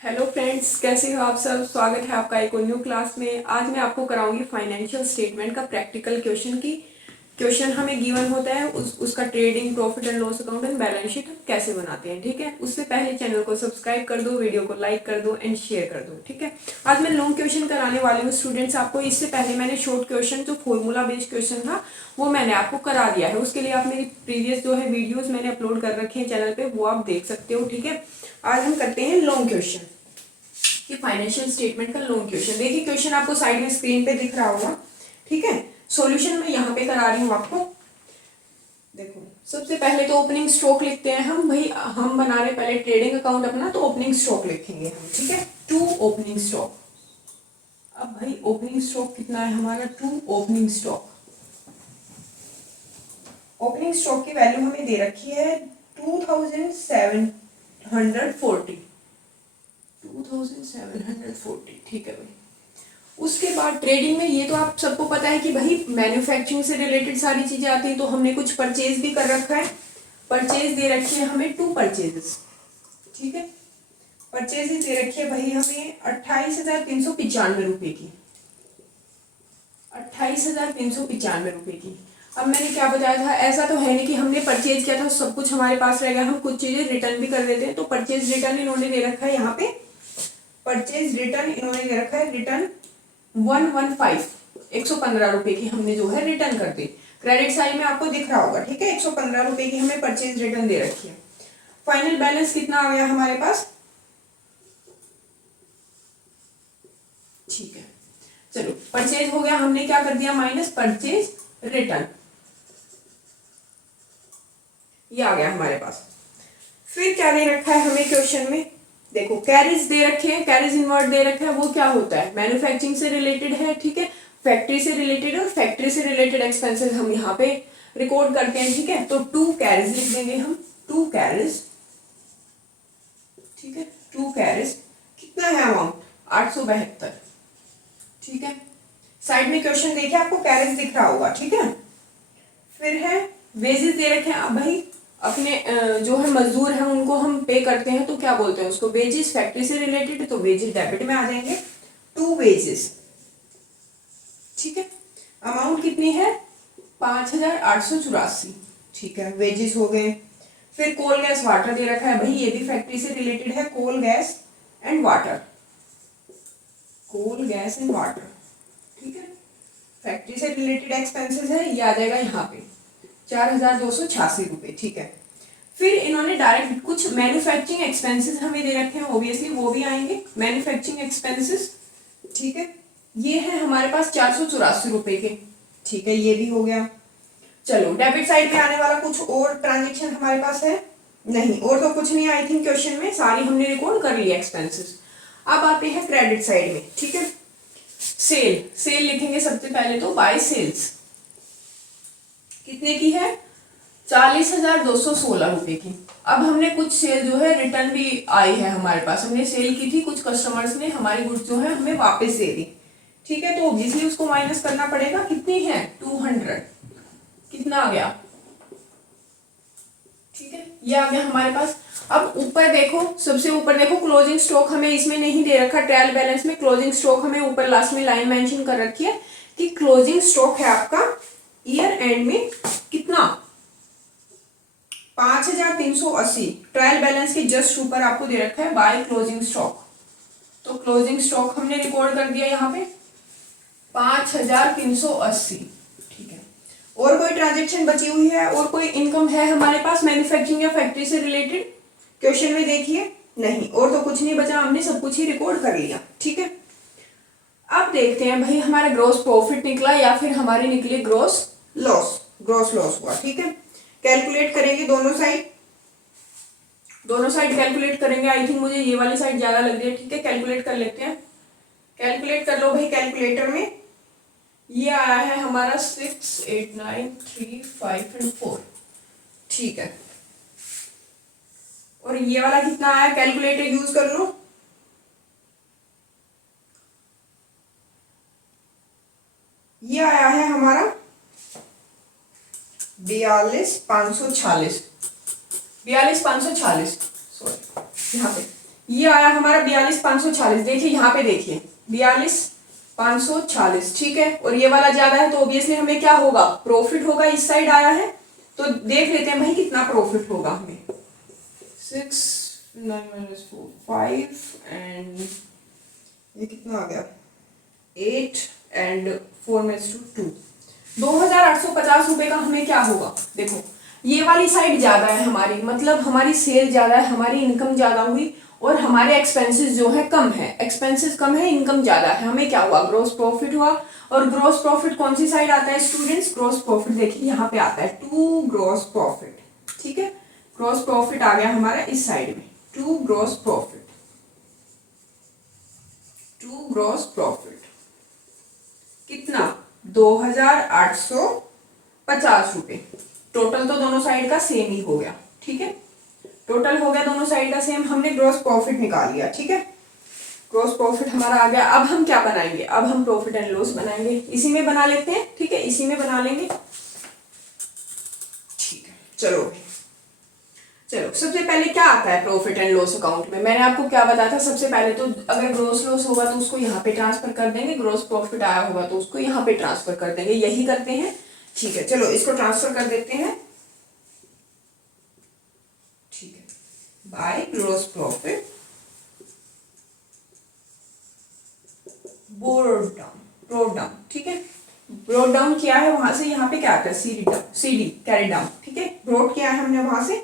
Hello friends, कैसे हो आप सब। स्वागत है आपका एक और न्यू क्लास में। आज मैं आपको कराऊंगी फाइनेंशियल स्टेटमेंट का प्रैक्टिकल क्वेश्चन हमें गिवन होता है उसका trading, profit and loss account and balance sheet कैसे बनाते हैं। ठीक है, उससे पहले चैनल को सब्सक्राइब कर दो, वीडियो को लाइक कर दो एंड शेयर कर दो। ठीक है, आज मैं लॉन्ग क्वेश्चन कराने वाली हूँ स्टूडेंट्स आपको। इससे पहले मैंने शॉर्ट क्वेश्चन जो फॉर्मूला बेस्ड क्वेश्चन था वो मैंने आपको करा दिया है। उसके लिए आप मेरी प्रीवियस जो है वीडियोज मैंने अपलोड कर रखे हैं चैनल पे, वो आप देख सकते हो। ठीक है, आज हम करते हैं लॉन्ग क्वेश्चन कि फाइनेंशियल स्टेटमेंट का लॉन्ग क्वेश्चन। देखिए, क्वेश्चन आपको साइड में स्क्रीन पे दिख रहा होगा। ठीक है, सॉल्यूशन मैं यहाँ पे करा रही हूँ आपको। देखो, सबसे पहले तो ओपनिंग स्टॉक लिखते हैं हम। भाई हम बना रहे पहले ट्रेडिंग अकाउंट अपना, तो ओपनिंग स्टॉक लिखेंगे हम। ठीक है, टू ओपनिंग स्टॉक। अब भाई ओपनिंग स्टॉक कितना है हमारा, to opening stock. Opening stock की वैल्यू हमें दे रखी है 2740। 2740। ठीक है भाई। उसके बाद ट्रेडिंग में ये तो आप सबको पता है कि भाई मैन्युफैक्चरिंग से रिलेटेड सारी चीजें आती हैं, तो हमने कुछ परचेज भी कर रखा है। परचेज दे रखी है हमें टू परचेजेस। ठीक है, परचेजेस दे रखी है भाई हमें 28,395 रुपए की। 28,395 रुपए की। अब मैंने क्या बताया था, ऐसा तो है नहीं कि हमने परचेज किया था सब कुछ हमारे पास रह गया, हम कुछ चीजें रिटर्न भी कर देते हैं। तो परचेज रिटर्न इन्होंने दे रखा है यहाँ पे। परचेज रिटर्न इन्होंने दे रखा है, रिटर्न 115 रुपए की हमने जो है रिटर्न कर दी। क्रेडिट साइड में आपको दिख रहा होगा। ठीक है, 115 रुपए की हमें परचेज रिटर्न दे रखी है। फाइनल बैलेंस कितना आ गया हमारे पास। ठीक है, चलो परचेज हो गया, हमने क्या कर दिया माइनस परचेज रिटर्न, ये आ गया हमारे पास। फिर क्या दे रखा है हमें क्वेश्चन में, देखो कैरिज दे रखे हैं, कैरिज इनवर्ट दे रखा है। वो क्या होता है, मैन्युफैक्चरिंग से रिलेटेड है। ठीक है, फैक्ट्री से रिलेटेड, और फैक्ट्री से रिलेटेड एक्सपेंसेस हम यहाँ पे रिकॉर्ड करते हैं। ठीक है, तो टू कैरिज लिख देंगे हम, टू कैरिज। ठीक है, टू कैरिज कितना है अमाउंट, 872। ठीक है, साइड में क्वेश्चन देखिए, आपको कैरिज दिख रहा होगा। ठीक है, फिर है वेजेस दे रखे हैं। अब भाई अपने जो है मजदूर है उनको हम पे करते हैं, तो क्या बोलते हैं उसको, वेजेस। फैक्ट्री से रिलेटेड तो वेजेस डेबिट में आ जाएंगे, टू वेजेस। ठीक है, अमाउंट कितनी है 5,884। ठीक है, वेजेस हो गए। फिर कोल गैस वाटर दे रखा है भाई, ये भी फैक्ट्री से रिलेटेड है, coal gas and water. Coal gas and water. ठीक है, फैक्ट्री से रिलेटेड एक्सपेंसेस है, ये आ जाएगा यहाँ पे 4,286 रुपए। ठीक है, फिर इन्होंने डायरेक्ट कुछ मैन्युफैक्चरिंग एक्सपेंसेस हमें दे रखे हैं, ऑब्वियसली वो भी आएंगे मैन्युफैक्चरिंग एक्सपेंसेस। ठीक है, ये है हमारे पास 484 रुपए के। ठीक है, ये भी हो गया। चलो डेबिट साइड में आने वाला कुछ और ट्रांजेक्शन हमारे पास है नहीं, और तो कुछ नहीं। आई थिंक क्वेश्चन में सारी हमने रिकॉर्ड कर लिया एक्सपेंसेस। अब आते हैं क्रेडिट साइड में। ठीक है, सेल, सेल लिखेंगे सबसे पहले तो, बाय सेल्स कितने की है, 40,216 रुपए की। अब हमने कुछ सेल जो है रिटर्न भी आई है हमारे पास, हमने सेल की थी, कुछ कस्टमर्स ने हमारी गुड्स जो है हमें वापस दे दी। ठीक है, तो ऑब्वियसली उसको माइनस करना पड़ेगा, कितनी है 200, कितना आ गया। ठीक है, ये आ गया हमारे पास। अब ऊपर देखो, सबसे ऊपर देखो, क्लोजिंग स्टॉक हमें इसमें नहीं दे रखा, ट्रायल बैलेंस में क्लोजिंग स्टॉक हमें ऊपर लास्ट में लाइन मेंशन कर रखी है कि क्लोजिंग स्टॉक है आपका ईयर एंड में कितना, 5,380। ट्रायल बैलेंस के जस्ट ऊपर आपको दे रखा है बाय क्लोजिंग स्टॉक, तो क्लोजिंग स्टॉक हमने रिकॉर्ड कर दिया यहाँ पे 5,380। ठीक है, और कोई ट्रांजेक्शन बची हुई है, और कोई इनकम है हमारे पास मैन्युफैक्चरिंग या फैक्ट्री से रिलेटेड, क्वेश्चन में देखिए नहीं, और तो कुछ नहीं बचा, हमने सब कुछ ही रिकॉर्ड कर लिया। ठीक है, अब देखते हैं भाई हमारा ग्रॉस प्रॉफिट निकला या फिर हमारी निकली ग्रॉस लॉस। ग्रॉस लॉस हुआ। ठीक है, कैलकुलेट करेंगे दोनों साइड, दोनों साइड कैलकुलेट करेंगे। आई थिंक मुझे ये वाली साइड ज्यादा लग रही है। ठीक है, कैलकुलेट कर लेते हैं, कैलकुलेट कर लो भाई कैलकुलेटर में। ये आया है हमारा 6, 8, 9, 3, 5 एंड 4। ठीक है, और ये वाला कितना आया, कैलकुलेटर यूज कर लो। ये आया है हमारा 42,546, 42,546, सॉरी यहाँ पे ये आया हमारा 42,546। देखिए यहाँ पे देखिए 42,546, ठीक है। और ये वाला ज्यादा है तो ऑब्वियसली हमें क्या होगा, प्रॉफिट होगा। इस साइड आया है तो देख लेते हैं भाई कितना प्रॉफिट होगा हमें। 6 9 -4 5 एंड ये कितना आ गया 8 एंड 4 -2 2,850 रुपए का हमें क्या होगा। देखो ये वाली साइड ज्यादा है हमारी, मतलब हमारी सेल ज्यादा है, हमारी इनकम ज्यादा हुई और हमारे एक्सपेंसेस जो है कम है। एक्सपेंसेस कम है, इनकम ज्यादा है, हमें क्या हुआ, ग्रोस प्रॉफिट हुआ। और ग्रोस प्रॉफिट कौन सी साइड आता है स्टूडेंट्स, ग्रोस प्रॉफिट देखिए यहाँ पे आता है टू ग्रोस प्रॉफिट, ठीक है। ग्रोस प्रॉफिट आ गया हमारा इस साइड में, to gross profit, to gross profit कितना 2,850 रुपए। टोटल तो दोनों साइड का सेम ही हो गया, ठीक है। टोटल हो गया दोनों साइड का सेम, हमने ग्रॉस प्रॉफिट निकाल लिया, ठीक है। ग्रॉस प्रॉफिट हमारा आ गया। अब हम क्या बनाएंगे, अब हम प्रॉफिट एंड लॉस बनाएंगे। इसी में बना लेते हैं, ठीक है, इसी में बना लेंगे, ठीक है। चलो चलो सबसे पहले क्या आता है प्रॉफिट एंड लॉस अकाउंट में, मैंने आपको क्या बताया था। सबसे पहले तो अगर ग्रोस लॉस होगा तो उसको यहाँ पे ट्रांसफर कर देंगे, ग्रोस प्रॉफिट आया होगा तो उसको यहाँ पे ट्रांसफर कर देंगे, यही करते हैं, ठीक है। चलो इसको ट्रांसफर कर देते हैं, ठीक है, by gross profit brought down, ठीक है। ब्रोड डाउन किया है वहां से, यहाँ पे क्या आता है सीडी कैरी डाउन, ठीक है। ब्रोड किया है हमने वहां से,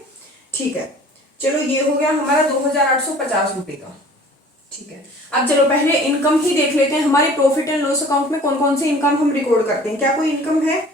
ठीक है। चलो ये हो गया हमारा 2,850 रुपए का, ठीक है। अब चलो पहले इनकम ही देख लेते हैं। हमारे प्रॉफिट एंड लॉस अकाउंट में कौन कौन से इनकम हम रिकॉर्ड करते हैं, क्या कोई इनकम है।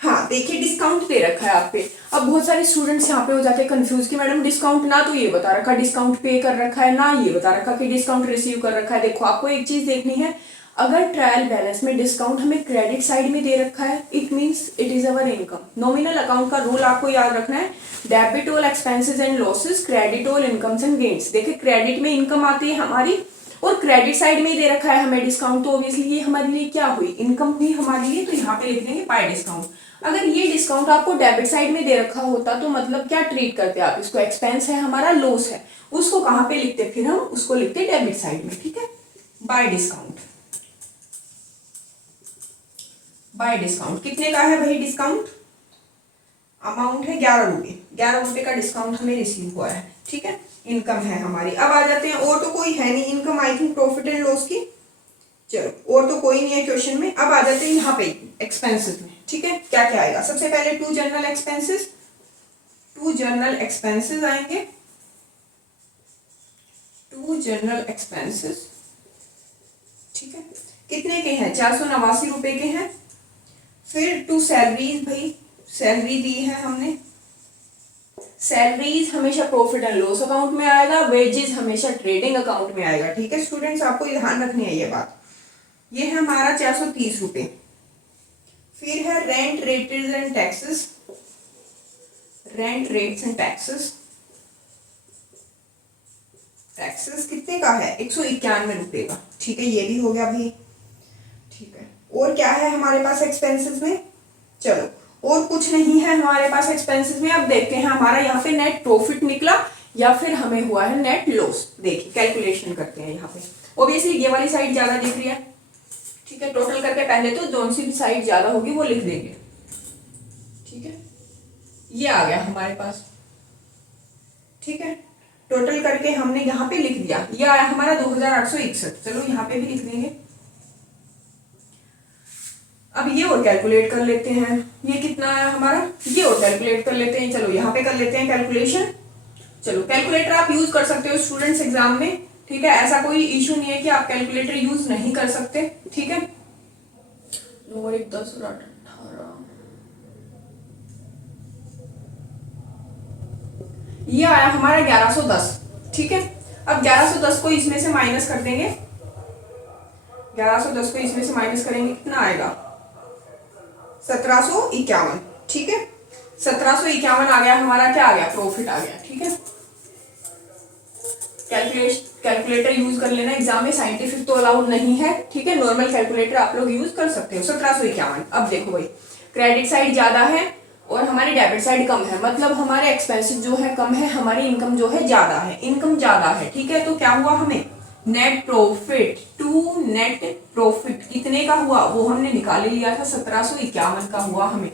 हाँ देखिए डिस्काउंट दे रखा है आप पे। अब बहुत सारे स्टूडेंट्स यहाँ पे हो जाते हैं कंफ्यूज कि मैडम डिस्काउंट ना तो ये बता रखा डिस्काउंट पे कर रखा है, ना ये बता रखा कि डिस्काउंट रिसीव कर रखा है। देखो आपको एक चीज देखनी है, अगर ट्रायल बैलेंस में डिस्काउंट हमें क्रेडिट साइड में दे रखा है, it means it is our income. Nominal account का रूल आपको याद रखना है, debit all expenses and losses, credit all incomes and gains. देखिए क्रेडिट में इनकम आती है हमारी और क्रेडिट साइड में ही दे रखा है हमें डिस्काउंट, तो ऑब्वियसली ये हमारे लिए क्या हुई, इनकम हुई हमारे लिए। तो यहाँ पे लिख देंगे बाय डिस्काउंट। अगर ये डिस्काउंट आपको डेबिट साइड में दे रखा होता तो मतलब क्या ट्रीट करते आप इसको, एक्सपेंस है हमारा, लॉस है, उसको कहाँ पे लिखते, फिर हम उसको लिखते डेबिट साइड में, ठीक है। बाय डिस्काउंट, बाय डिस्काउंट कितने का है भाई डिस्काउंट, अमाउंट है 11 रुपए, 11 रुपए का डिस्काउंट हमें रिसीव हुआ है, ठीक है। इनकम है हमारी। अब आ जाते हैं, और तो कोई है नहीं income I think profit and loss की, चलो और तो कोई नहीं है क्वेश्चन में। अब आ जाते हैं यहाँ पे एक्सपेंसेस में, ठीक है। क्या क्या आएगा, सबसे पहले to general expenses, to general expenses आएंगे, टू जर्नल एक्सपेंसेस, ठीक है। कितने के हैं, 489 रुपए के हैं। फिर टू सैलरीज, भाई सैलरी दी है हमने, सैलरीज हमेशा प्रॉफिट एंड लॉस अकाउंट में आएगा, वेजेस हमेशा ट्रेडिंग अकाउंट में आएगा, ठीक है स्टूडेंट्स, आपको ध्यान रखनी है ये बात। ये है हमारा 430 रुपए। फिर है rent rates and taxes, rent rates and taxes, taxes कितने का है 191 रुपए का, ठीक है, ये भी हो गया भाई, ठीक है। और क्या है हमारे पास एक्सपेंसेस में, चलो और कुछ नहीं है हमारे पास एक्सपेंसेस में। अब देखते हैं हमारा यहाँ पे नेट प्रॉफिट निकला या फिर हमें हुआ है नेट लॉस। देखिए कैलकुलेशन करते हैं यहाँ पे, ऑब्वियसली ये वाली साइड ज्यादा दिख रही है, ठीक है। टोटल करके पहले तो जोन सी भी साइड ज्यादा होगी वो लिख देंगे, ठीक है। ये आ गया हमारे पास, ठीक है। टोटल करके हमने यहाँ पे लिख दिया, ये आया हमारा 2,861। चलो यहाँ पे भी लिख देंगे। अब ये और कैलकुलेट कर लेते हैं, ये कितना आया हमारा, ये और कैलकुलेट कर लेते हैं। चलो यहाँ पे कर लेते हैं कैलकुलेशन। चलो कैलकुलेटर आप यूज कर सकते हो स्टूडेंट्स एग्जाम में, ठीक है, ऐसा कोई इशू नहीं है कि आप कैलकुलेटर यूज नहीं कर सकते, ठीक है। 9 1 10 और 8 18, ये आया हमारा 1110, ठीक है। अब 1110 को इसमें से माइनस कर देंगे, 1110 को इसमें से माइनस करेंगे, कितना आएगा 1751, ठीक है। 1751 आ गया हमारा, क्या आ गया प्रॉफिट आ गया, ठीक है। कैलकुलेटर यूज कर लेना एग्जाम में, साइंटिफिक तो अलाउड नहीं है, ठीक है। नॉर्मल कैलकुलेटर आप लोग यूज कर सकते हो। 1751। अब देखो भाई क्रेडिट साइड ज्यादा है और हमारी डेबिट साइड कम है, मतलब हमारे एक्सपेंसेस जो है कम है, हमारी इनकम जो है ज्यादा है, इनकम ज्यादा है, ठीक है। तो क्या हुआ हमें net profit to net profit कितने का हुआ वो हमने निकाल लिया था, 1751 का हुआ हमें,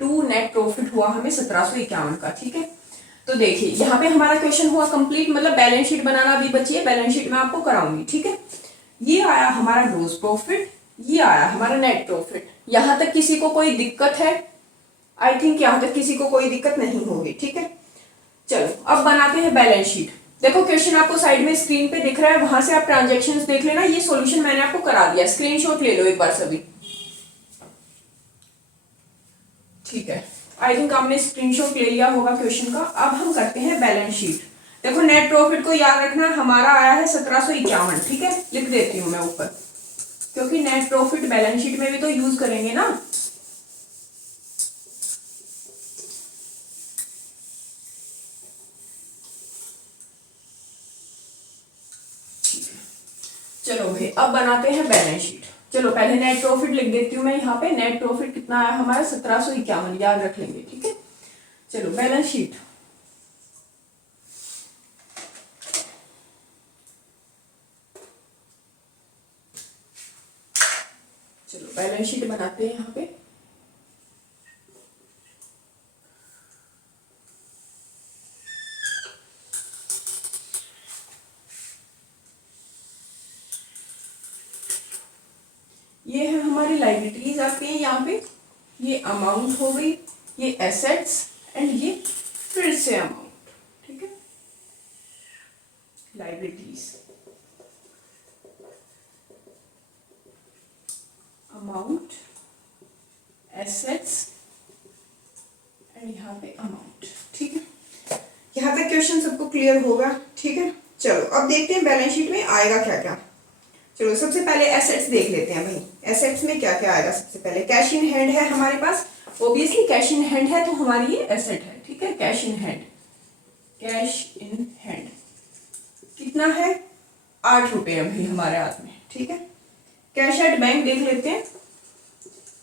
टू नेट प्रॉफिट हुआ हमें 1751 का, ठीक है। तो देखिए यहाँ पे हमारा क्वेश्चन हुआ कंप्लीट, मतलब बैलेंस शीट बनाना अभी बची है, बैलेंस शीट में आपको कराऊंगी, ठीक है। ये आया हमारा ग्रॉस प्रॉफिट, ये आया हमारा नेट प्रॉफिट। यहां तक किसी को कोई दिक्कत है? आई थिंक यहां तक किसी को कोई दिक्कत नहीं होगी, ठीक है। चलो अब बनाते हैं बैलेंस शीट। देखो क्वेश्चन आपको साइड में स्क्रीन पे दिख रहा है, वहां से आप ट्रांजेक्शन्स देख लेना, ये सॉल्यूशन मैंने आपको करा दिया, स्क्रीनशॉट ले लो एक बार सभी, ठीक है। आई थिंक आपने स्क्रीनशॉट ले लिया होगा क्वेश्चन का। अब हम करते हैं बैलेंस शीट। देखो नेट प्रॉफिट को याद रखना, हमारा आया है 1751, ठीक है, लिख देती हूँ मैं ऊपर, क्योंकि नेट प्रॉफिट बैलेंस शीट में भी तो यूज करेंगे ना। चलो भाई अब बनाते हैं बैलेंस शीट। चलो पहले नेट प्रॉफिट लिख देती हूँ मैं यहाँ पे, नेट प्रॉफिट कितना आया हमारा 1751, याद रख लेंगे, ठीक है। चलो बैलेंस शीट, चलो बैलेंस शीट बनाते हैं यहाँ पे। ये है हमारी लाइबिलिटीज आती है यहाँ पे, ये अमाउंट हो गई, ये एसेट्स एंड ये फिर से अमाउंट, ठीक है। लाइबिलिटीज, अमाउंट, एसेट्स एंड यहाँ पे अमाउंट, ठीक है। यहाँ तक क्वेश्चन सबको क्लियर होगा, ठीक है। चलो अब देखते हैं बैलेंस शीट में आएगा क्या क्या। चलो सबसे पहले एसेट्स देख लेते हैं भाई, एसेट्स में क्या क्या आएगा। सबसे पहले कैश इन हैंड है हमारे पास, ऑब्वियसली कैश इन हैंड है तो हमारी ये एसेट है, ठीक है। Cash in hand, cash in hand कितना है, 8 रुपये भाई हमारे हाथ में, ठीक है। कैश एट बैंक देख लेते हैं,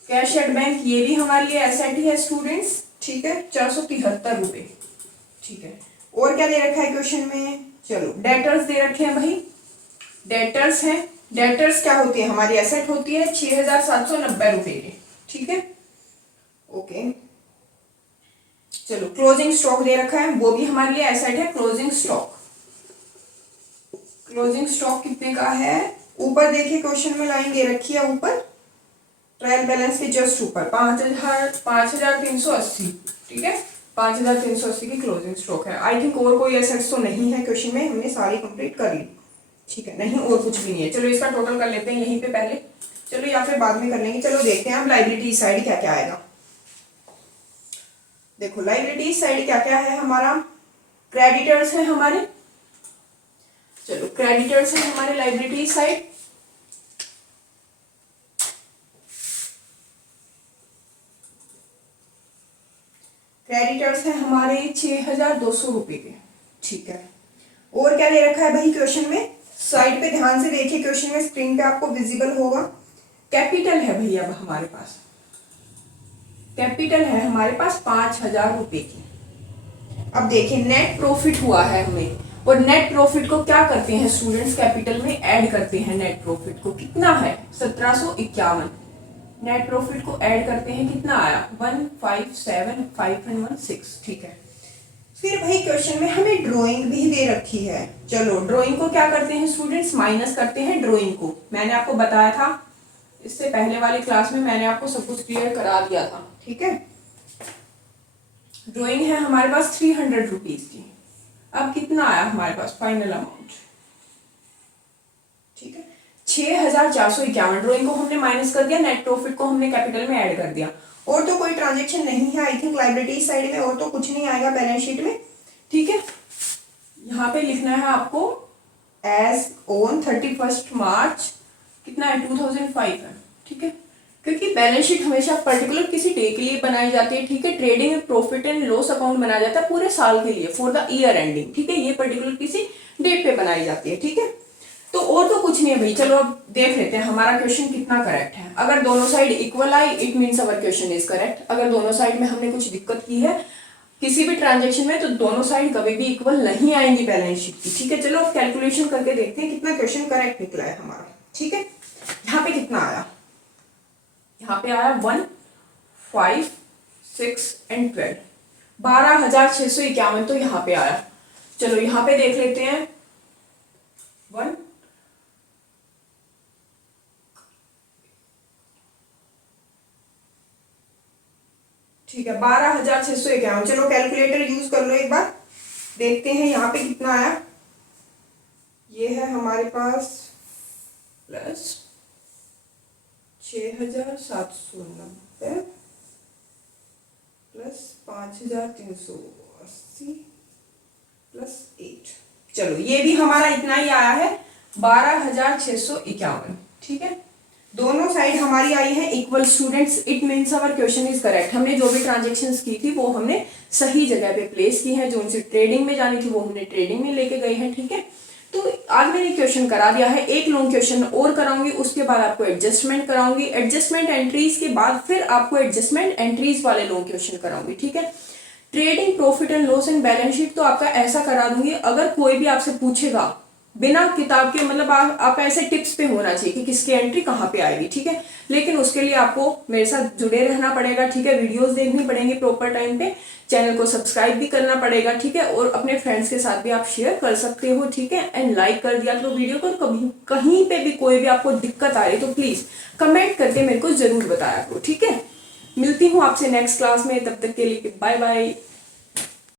कैश एट बैंक ये भी हमारे लिए एसेट ही है स्टूडेंट्स, ठीक है, 473 रुपये, ठीक है। और क्या दे रखा है क्वेश्चन में, चलो डेटर्स दे रखे हैं भाई, डेटर्स हैं, डेटर्स क्या होती है हमारी एसेट होती है 6790 रुपए की, ठीक है, ओके। चलो क्लोजिंग स्टॉक दे रखा है, वो भी हमारे लिए एसेट है, क्लोजिंग स्टॉक, क्लोजिंग स्टॉक कितने का है, ऊपर देखिए क्वेश्चन में लाइन दे रखी है ऊपर, ट्रायल बैलेंस के जस्ट ऊपर 5380, ठीक है, 5380 की क्लोजिंग स्टॉक है। आई थिंक और कोई एसेट्स तो नहीं है क्वेश्चन में, हमने सारी कंप्लीट कर ली, ठीक है, नहीं और कुछ भी नहीं है। चलो इसका टोटल कर लेते हैं यहीं पे पहले, चलो या फिर बाद में कर लेंगे। चलो देखते हैं अब लाइबिलिटी साइड क्या क्या आएगा। देखो लाइबिलिटी साइड क्या क्या है हमारा, क्रेडिटर्स है हमारे, चलो क्रेडिटर्स है हमारे लाइबिलिटी साइड, क्रेडिटर्स है हमारे 6200 रुपए के, ठीक है। और क्या दे रखा है भाई क्वेश्चन में, साइड पे ध्यान से देखिए क्वेश्चन में, स्क्रीन पे आपको विजिबल होगा, कैपिटल है भैया अब हमारे पास, कैपिटल है हमारे पास 5000 रुपए की। अब देखिए नेट प्रॉफिट हुआ है हमें, और नेट प्रॉफिट को क्या करते हैं स्टूडेंट्स, कैपिटल में ऐड करते हैं, नेट प्रॉफिट को कितना है 1751, नेट प्रॉफिट को ऐड करते हैं, कितना आया 157516, ठीक है। फिर भाई क्वेश्चन में हमें ड्राइंग भी दे रखी है, चलो ड्राइंग को क्या करते हैं स्टूडेंट्स, माइनस करते हैं ड्राइंग को, मैंने आपको बताया था इससे पहले वाली क्लास में, मैंने आपको सब कुछ क्लियर करा दिया था, ठीक है। ड्राइंग है हमारे पास 300 रुपीज की, अब कितना आया हमारे पास फाइनल अमाउंट, ठीक है 6451, ड्राइंग को हमने माइनस कर दिया, नेट प्रॉफिट को हमने कैपिटल में ऐड कर दिया, और तो कोई ट्रांजेक्शन नहीं है आई थिंक लाइबिलिटी साइड में, और तो कुछ नहीं आएगा बैलेंस शीट में, ठीक है। यहाँ पे लिखना है आपको एज ऑन 31 मार्च कितना है 2005 है, ठीक है, क्योंकि बैलेंस शीट हमेशा पर्टिकुलर किसी डे के लिए बनाई जाती है, ठीक है। ट्रेडिंग में प्रॉफिट एंड लॉस अकाउंट बनाया जाता है पूरे साल के लिए फॉर द ईयर एंडिंग, ठीक है, ये पर्टिकुलर किसी डेट पे बनाई जाती है, ठीक है। तो और तो कुछ नहीं है भाई। चलो अब देख लेते हैं हमारा क्वेश्चन कितना करेक्ट है। अगर दोनों side equal I it means our question is correct. अगर दोनों साइड में हमने कुछ दिक्कत की है किसी भी ट्रांजेक्शन में तो दोनों साइड कभी भी इक्वल नहीं आएंगी बैलेंस शीट की। ठीक है, चलो अब कैलकुलेशन करके देखते हैं कितना क्वेश्चन करेक्ट निकला है हमारा। ठीक है, यहाँ पे कितना आया, यहाँ पे आया 1, 5, 6 एंड 12, 12,651 तो यहाँ पे आया। चलो यहाँ पे देख लेते हैं 1, ठीक है 12,651। चलो कैलकुलेटर यूज कर लो एक बार, देखते हैं यहाँ पे कितना आया। ये है हमारे पास प्लस 6,790 प्लस 5,380 प्लस 8। चलो ये भी हमारा इतना ही आया है 12,651। ठीक है, दोनों साइड हमारी आई है equal. Students it means our question is correct. हमने जो भी ट्रांजेक्शन्स की थी वो हमने सही जगह पे प्लेस की है। जो उनसे ट्रेडिंग में जानी थी वो हमने ट्रेडिंग में लेके गए हैं। ठीक है, तो आज मैंने क्वेश्चन करा दिया है। एक लॉन्ग क्वेश्चन और कराऊंगी, उसके बाद आपको एडजस्टमेंट कराऊंगी। एडजस्टमेंट एंट्रीज के बाद फिर आपको एडजस्टमेंट एंट्रीज वाले लॉन्ग क्वेश्चन कराऊंगी। ठीक है, trading profit and loss and balance sheet तो आपका ऐसा करा दूंगी। अगर कोई भी आपसे पूछेगा बिना किताब के, मतलब आप ऐसे टिप्स पे होना चाहिए कि किसकी एंट्री कहाँ पे आएगी। ठीक है, लेकिन उसके लिए आपको मेरे साथ जुड़े रहना पड़ेगा। ठीक है, वीडियोस देखनी पड़ेंगी प्रॉपर टाइम पे, चैनल को सब्सक्राइब भी करना पड़ेगा। ठीक है, और अपने फ्रेंड्स के साथ भी आप शेयर कर सकते हो। ठीक है, एंड लाइक कर दिया तो वीडियो को। कभी कहीं पे भी कोई भी आपको दिक्कत आ रही तो प्लीज कमेंट करके मेरे को जरूर बताया करो। ठीक है, मिलती हूँ आपसे नेक्स्ट क्लास में, तब तक के लिए बाय बाय।